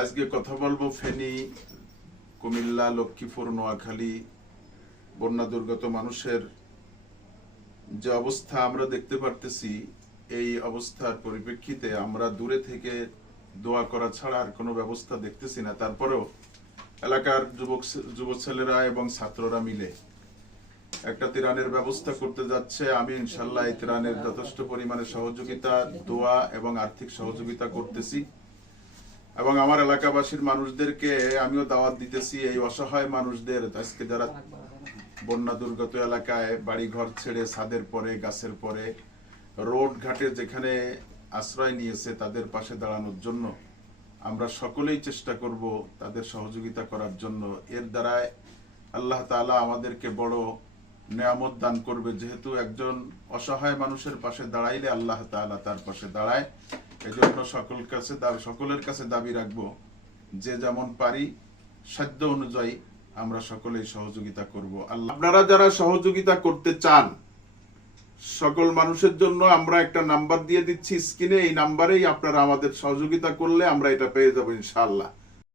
আজকে কথা বলবো ফেনী, কুমিল্লা, লক্ষ্মীপুর, নোয়াখালী বন্যা দুর্গত মানুষের যে অবস্থা আমরা দেখতে পারতেছি। এই অবস্থার পরিপ্রেক্ষিতে আমরা দূরে থেকে দোয়া করা ছাড়া আর কোনো ব্যবস্থা দেখতেছি না। তারপরেও এলাকার যুবক ছেলেরা এবং ছাত্ররা মিলে একটা ত্রাণের ব্যবস্থা করতে যাচ্ছে। আমি ইনশাল্লাহ এই ত্রাণের যথেষ্ট পরিমাণে সহযোগিতা, দোয়া এবং আর্থিক সহযোগিতা করতেছি এবং আমার এলাকাবাসীর মানুষদেরকে আমিও দাওয়াত দিতেছি। এই অসহায় মানুষদের, আজকে যারা বন্যা দুর্গত এলাকায় বাড়িঘর ছেড়ে ছাদের পরে, গাছের পরে, রোড ঘাটে যেখানে আশ্রয় নিয়েছে, তাদের পাশে দাঁড়ানোর জন্য আমরা সকলেই চেষ্টা করব তাদের সহযোগিতা করার জন্য। এর দ্বারায় আল্লাহ তাআলা আমাদেরকে বড় নেয়ামত দান করবে। যেহেতু একজন অসহায় মানুষের পাশে দাঁড়াইলে আল্লাহ তাআলা তার পাশে দাঁড়ায়। এজন্য সকলের কাছে দাবি রাখবো, যে যেমন পারি সাধ্য অনুযায়ী আমরা সকলেই সহযোগিতা করব। আল্লাহ, আপনারা যারা সহযোগিতা করতে চান সকল মানুষের জন্য আমরা একটা নাম্বার দিয়ে দিচ্ছি স্ক্রিনে। এই নাম্বারেই আপনারা আমাদের সহযোগিতা করলে আমরা এটা পেয়ে যাবো ইনশাআল্লাহ।